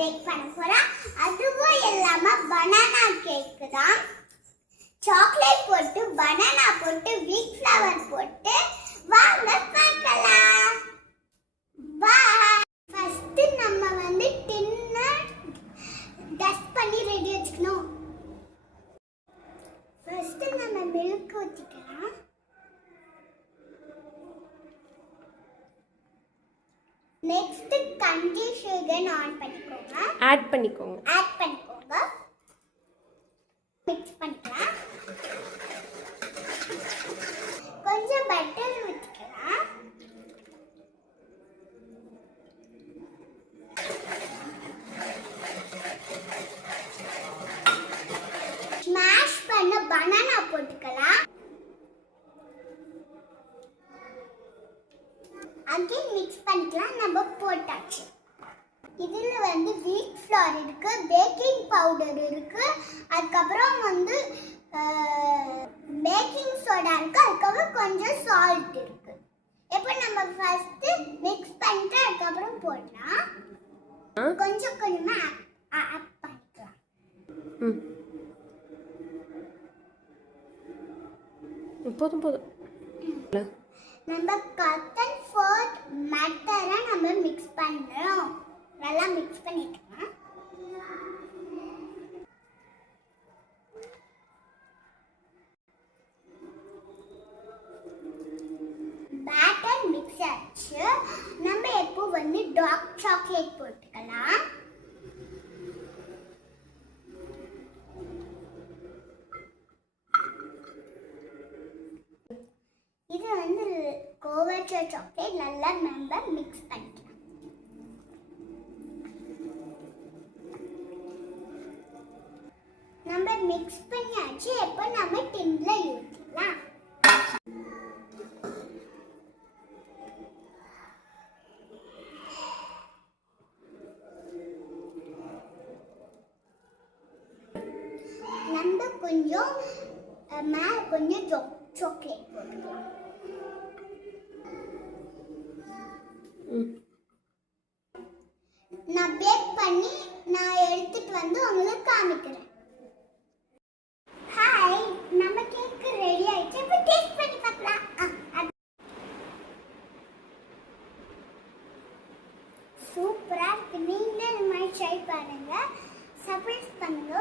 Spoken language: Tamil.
பேக் பண்ண போறோம். அதுவும் இல்லாம பனானா கேக் தான். சாக்லேட் போட்டு பனானா போட்டு வீட் ஃப்ளவர் போட்டு வாங்க பார்க்கலாம். பாய். ஃபர்ஸ்ட் நம்ம வந்து டின்ன டஸ்ட் பண்ணி ரெடி வச்சுக்கணும். ஃபர்ஸ்ட் நம்ம மில்க் ஊத்திக்கலாம். நெக்ஸ்ட் கஞ்சி சுகர் ஆட் பண்ணிக்கோங்க. ஆட் பண்ணிக்கோங்க. மிக்ஸ் பண்ணிக்கலாம். கொஞ்சம் பட்டர் ஊத்திக்கலாம். ஸ்மாஷ் பண்ண பனானா போட்டுக்கலாம். அகைன் மிக்ஸ் பண்ணிக்கலாம். நம்ம போட்டாச்சு. இதுல வந்து வீட் ஃப்ளவர் இருக்கு, பேக்கிங் பவுடர் இருக்கு, அதுக்கப்புறம் வந்து பேக்கிங் சோடா இருக்கு, அதுக்கப்புறம் கொஞ்சம் சால்ட் இருக்கு. இப்போ நம்ம ஃபர்ஸ்ட் மிக்ஸ் பண்ணிட்டு அதுக்கப்புறம் போடலாம். கொஞ்சம் கொஞ்சமா ஆட் பண்ணிக்கலாம். போதும். நம்ம காட்டன் ஃபோர்ட் மட்டரை நம்ம மிக்ஸ் பண்றோம். நல்லா மிக்ஸ் பண்ணிக்கலாம். பேட்டர் மிக்ஸ் ஆச்சு. நம்ம இப்போ வந்து டார்க் சாக்லேட் போட்டுக்கலாம். இது வந்து கோவச்ச சாக்லேட் நல்லா நம்ம மிக்ஸ் பண்ணிக்கலாம். நம்ம மிக்ஸ் பண்ணியாச்சு. இப்போ நம்ம டின்ல ஊத்திடலாம். நம்ம கொஞ்சம் மேல கொஞ்சம் சாக்லேட் போட்டுக்கலாம். நான் பேக் பண்ணி நான் எடுத்துட்டு வந்து உங்களுக்கு காமிக்கிறேன். ஹாய், நம்ம கேக் ரெடி ஆயிடுச்சு. இப்போ டேஸ்ட் பண்ணி பார்க்கலாம். சூப்பரா இருக்கு. நீங்க இந்த மாதிரி ட்ரை பண்ணுங்க. சர்ப்ரைஸ் பண்ணுங்க.